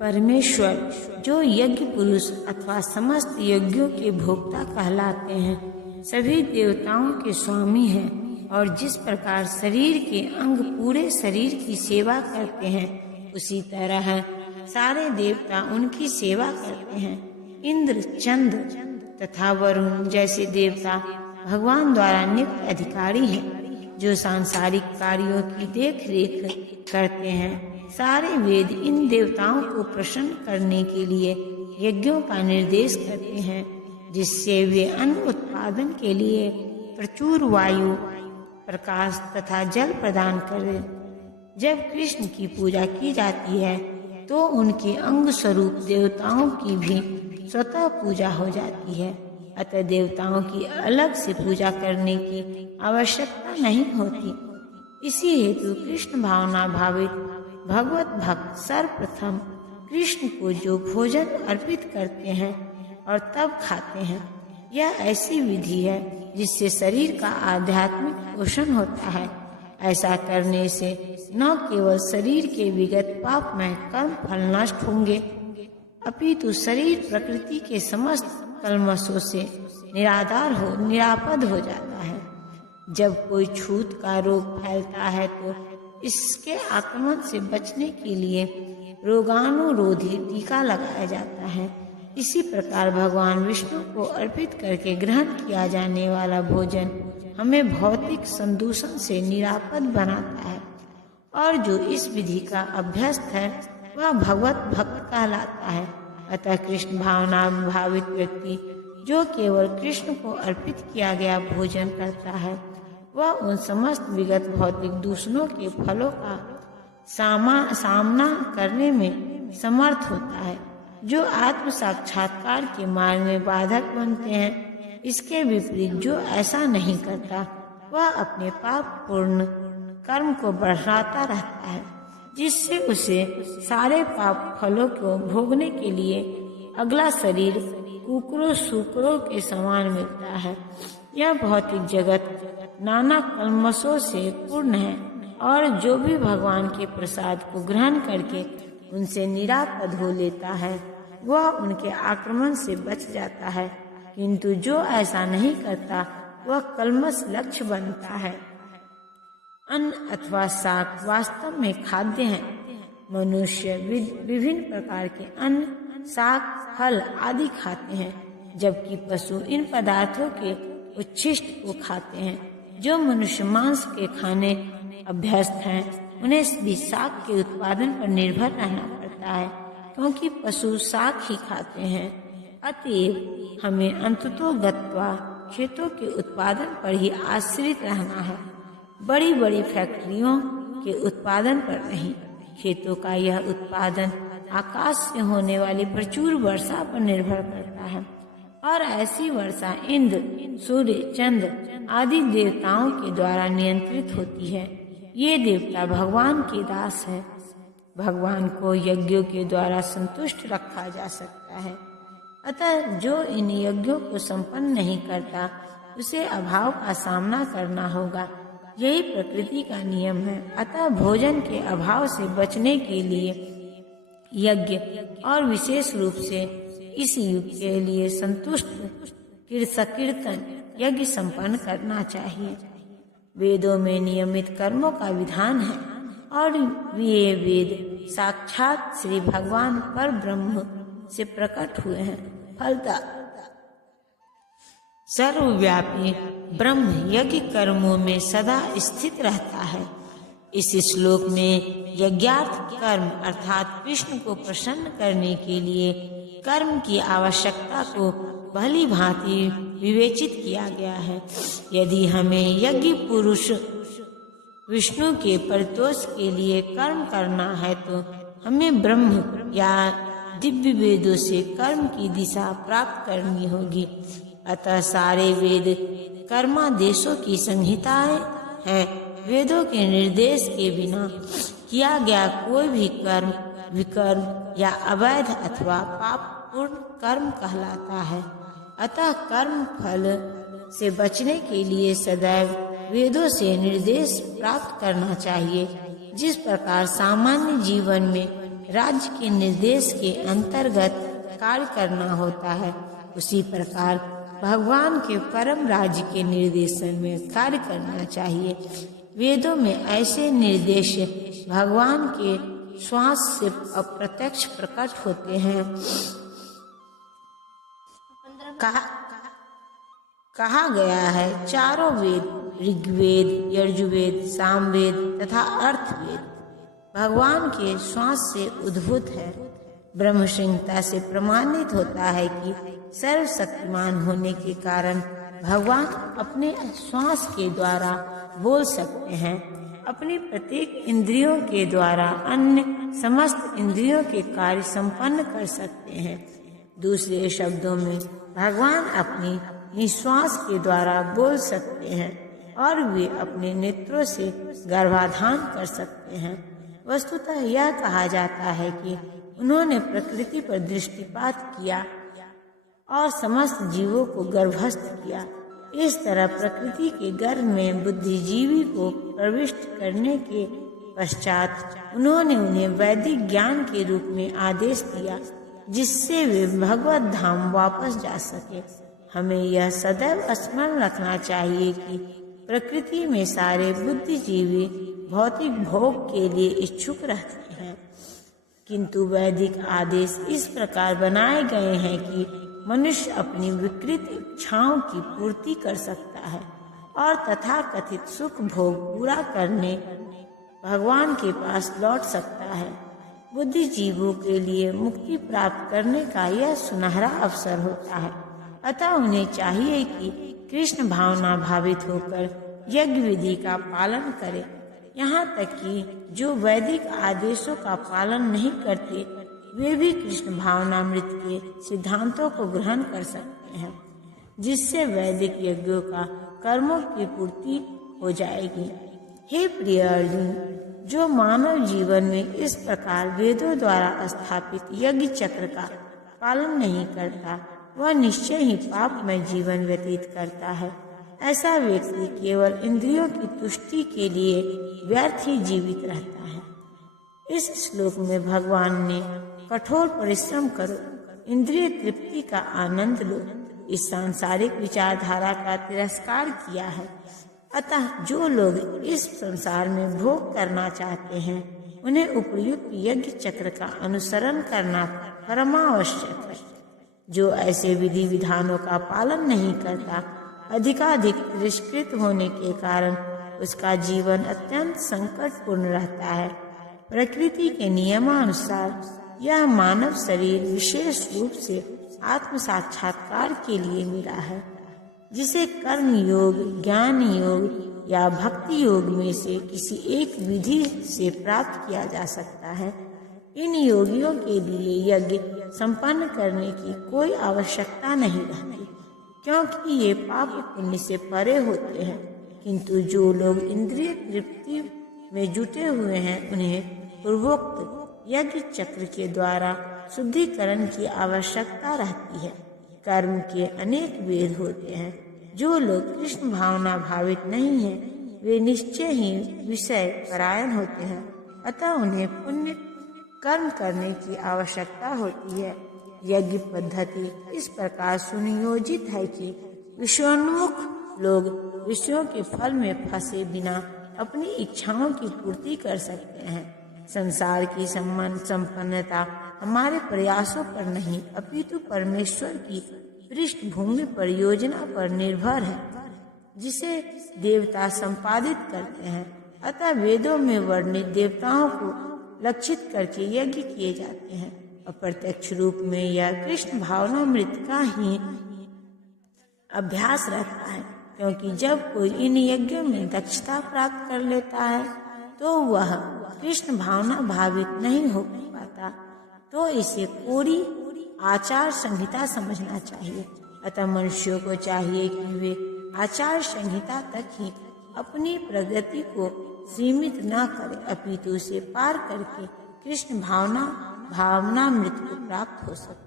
परमेश्वर जो यज्ञ पुरुष अथवा समस्त यज्ञों के भोक्ता कहलाते हैं, सभी देवताओं के स्वामी हैं और जिस प्रकार शरीर के अंग पूरे शरीर की सेवा करते हैं, उसी तरह सारे देवता उनकी सेवा करते हैं। इंद्र, चंद्र तथा वरुण जैसे देवता भगवान द्वारा नियुक्त अधिकारी हैं, जो सांसारिक कार्यों की देख रेख करते हैं। सारे वेद इन देवताओं को प्रसन्न करने के लिए यज्ञों का निर्देश करते हैं, जिससे वे अन्न उत्पादन के लिए प्रचुर वायु, प्रकाश तथा जल प्रदान करें। जब कृष्ण की पूजा की जाती है तो उनके अंग स्वरूप देवताओं की भी स्वतः पूजा हो जाती है। अतः देवताओं की अलग से पूजा करने की आवश्यकता नहीं होती। इसी हेतु कृष्ण भावना भावित भगवत भक्त सर्वप्रथम कृष्ण को जो भोजन अर्पित करते हैं और तब खाते हैं, यह ऐसी विधि है जिससे शरीर का आध्यात्मिक पोषण होता है। ऐसा करने से न केवल शरीर के विगत पापमय कर्म फल नष्ट होंगे, अपितु शरीर प्रकृति के समस्त कल्मशों से निरापद हो जाता है। जब कोई छूत का रोग फैलता है तो इसके आक्रमण से बचने के लिए रोगानुरोधी टीका लगाया जाता है। इसी प्रकार भगवान विष्णु को अर्पित करके ग्रहण किया जाने वाला भोजन हमें भौतिक संदूषण से निरापद बनाता है, और जो इस विधि का अभ्यस्त है वह भगवत भक्त कहलाता है। अतः कृष्ण भावना भावित व्यक्ति जो केवल कृष्ण को अर्पित किया गया भोजन करता है, वह उन समस्त विगत भौतिक दूषणों के फलों का सामना करने में समर्थ होता है, जो आत्म साक्षात्कार के मार्ग में बाधक बनते हैं। इसके विपरीत जो ऐसा नहीं करता, वह अपने पाप पूर्ण कर्म को बढ़ाता रहता है, जिससे उसे सारे पाप फलों को भोगने के लिए अगला शरीर कुकरों सूकरों के समान मिलता है। यह भौतिक जगत नाना कल्मशों से पूर्ण है, और जो भी भगवान के प्रसाद को ग्रहण करके उनसे निरापद हो लेता है, वह उनके आक्रमण से बच जाता है। किंतु जो ऐसा नहीं करता, वह कल्मश लक्ष्य बनता है। अन्न अथवा शाक वास्तव में खाद्य हैं। मनुष्य विभिन्न प्रकार के अन्न, शाक, फल आदि खाते हैं, जबकि पशु इन पदार्थों के उच्छिष्ट को खाते हैं। जो मनुष्य मांस के खाने अभ्यस्त हैं, उन्हें भी शाक के उत्पादन पर निर्भर रहना पड़ता है, क्योंकि पशु शाक ही खाते हैं। अतएव हमें अंततोगत्वा खेतों के उत्पादन पर ही आश्रित रहना है, बड़ी बड़ी फैक्ट्रियों के उत्पादन पर नहीं। खेतों का यह उत्पादन आकाश से होने वाली प्रचुर वर्षा पर निर्भर करता है, और ऐसी वर्षा इंद्र, सूर्य, चंद्र आदि देवताओं के द्वारा नियंत्रित होती है। ये देवता भगवान के दास है। भगवान को यज्ञों के द्वारा संतुष्ट रखा जा सकता है। अतः जो इन यज्ञों को संपन्न नहीं करता, उसे अभाव का सामना करना होगा। यही प्रकृति का नियम है। अतः भोजन के अभाव से बचने के लिए यज्ञ, और विशेष रूप से इस युग के लिए संतुष्ट कीर्तन यज्ञ संपन्न करना चाहिए। वेदों में नियमित कर्मों का विधान है, और ये वेद साक्षात श्री भगवान पर ब्रह्म से प्रकट हुए हैं। फलतः सर्वव्यापी ब्रह्म यज्ञ कर्मों में सदा स्थित रहता है। इस श्लोक में यज्ञार्थ कर्म अर्थात कृष्ण को प्रसन्न करने के लिए कर्म की आवश्यकता को भली भांति विवेचित किया गया है। यदि हमें यज्ञ पुरुष विष्णु के परितोष के लिए कर्म करना है, तो हमें ब्रह्म या दिव्य वेदों से कर्म की दिशा प्राप्त करनी होगी। अतः सारे वेद कर्मादेशों की संहिताएं हैं। वेदों के निर्देश के बिना किया गया कोई भी कर्म विकर्म या अवैध अथवा पापपूर्ण कर्म कहलाता है। अतः कर्म फल से बचने के लिए सदैव वेदों से निर्देश प्राप्त करना चाहिए। जिस प्रकार सामान्य जीवन में राज्य के निर्देश के अंतर्गत कार्य करना होता है, उसी प्रकार भगवान के परम राज्य के निर्देशन में कार्य करना चाहिए। वेदों में ऐसे निर्देश भगवान के श्वास से अप्रत्यक्ष प्रकट होते हैं। कहा गया है, चारों वेद ऋग्वेद, यजुर्वेद, सामवेद तथा अर्थवेद भगवान के श्वास से उद्भूत है। ब्रह्म संहिता से प्रमाणित होता है कि सर्वशक्तिमान होने के कारण भगवान अपने श्वास के द्वारा बोल सकते हैं। अपनी प्रत्येक इंद्रियों के द्वारा अन्य समस्त इंद्रियों के कार्य संपन्न कर सकते हैं। दूसरे शब्दों में भगवान अपनी निश्वास के द्वारा बोल सकते हैं और वे अपने नेत्रों से गर्भाधान कर सकते हैं। वस्तुतः यह कहा जाता है कि उन्होंने प्रकृति पर दृष्टिपात किया और समस्त जीवों को गर्भस्थ किया। इस तरह प्रकृति के गर्भ में बुद्धिजीवी को प्रविष्ट करने के पश्चात उन्होंने उन्हें वैदिक ज्ञान के रूप में आदेश दिया, जिससे वे भगवत धाम वापस जा सके। हमें यह सदैव स्मरण रखना चाहिए कि प्रकृति में सारे बुद्धिजीवी भौतिक भोग के लिए इच्छुक रहते हैं, किंतु वैदिक आदेश इस प्रकार बनाए गए हैं कि मनुष्य अपनी विकृत इच्छाओं की पूर्ति कर सकता है और तथाकथित सुख भोग पूरा करने भगवान के पास लौट सकता है। बुद्धिजीवों के लिए मुक्ति प्राप्त करने का यह सुनहरा अवसर होता है, अतः उन्हें चाहिए कि कृष्ण भावना भावित होकर यज्ञ विधि का पालन करें। यहाँ तक कि जो वैदिक आदेशों का पालन नहीं करते वे भी कृष्ण भावनामृत के सिद्धांतों को ग्रहण कर सकते हैं, जिससे वैदिक यज्ञों का कर्मों की पूर्ति हो जाएगी। हे प्रिय अर्जुन, जो मानव जीवन में इस प्रकार वेदों द्वारा स्थापित यज्ञ चक्र का पालन नहीं करता वह निश्चय ही पापमय जीवन व्यतीत करता है। ऐसा व्यक्ति केवल इंद्रियों की तुष्टि के लिए व्यर्थ ही जीवित रहता है। इस श्लोक में भगवान ने कठोर परिश्रम करो, इंद्रिय तृप्ति का आनंद लो, इस सांसारिक विचारधारा का तिरस्कार किया है। अतः जो लोग इस संसार में भोग करना चाहते हैं उन्हें उपयुक्त यज्ञ चक्र का अनुसरण करना परमावश्यक है। जो ऐसे विधि विधानों का पालन नहीं करता अधिकाधिक तिरस्कृत होने के कारण उसका जीवन अत्यंत संकटपूर्ण रहता है। प्रकृति के नियमानुसार यह मानव शरीर विशेष रूप से आत्म साक्षात्कार के लिए मिला है, जिसे कर्म योग, ज्ञान योग या भक्ति योग में से किसी एक विधि से प्राप्त किया जा सकता है। इन योगियों के लिए यज्ञ संपन्न करने की कोई आवश्यकता नहीं रहती, क्योंकि ये पाप पुण्य से परे होते हैं। किंतु जो लोग इंद्रिय तृप्ति में जुटे हुए हैं उन्हें पूर्वोक्त यज्ञ चक्र के द्वारा शुद्धिकरण की आवश्यकता रहती है। कर्म के अनेक वेद होते हैं। जो लोग कृष्ण भावना भावित नहीं हैं वे निश्चय ही विषय परायण होते हैं, अतः उन्हें पुण्य कर्म करने की आवश्यकता होती है। यज्ञ पद्धति इस प्रकार सुनियोजित है कि विषयोन्मुख लोग विषयों के फल में फंसे बिना अपनी इच्छाओं की पूर्ति कर सकते हैं। संसार की संपन्नता हमारे प्रयासों पर नहीं अपितु परमेश्वर की पृष्ठभूमि पर योजना पर निर्भर है, जिसे देवता संपादित करते हैं। अतः वेदों में वर्णित देवताओं को लक्षित करके यज्ञ किए जाते हैं। अप्रत्यक्ष रूप में यह कृष्ण भावनामृत का ही अभ्यास रहता है, क्योंकि जब कोई इन यज्ञों में दक्षता प्राप्त कर लेता है तो वह कृष्ण भावना भावित नहीं हो पाता, तो इसे कोरी आचार संहिता समझना चाहिए। अतः मनुष्यों को चाहिए कि वे आचार संहिता तक ही अपनी प्रगति को सीमित न करें, अपितु उसे पार करके कृष्ण भावनामृत को प्राप्त हो सके।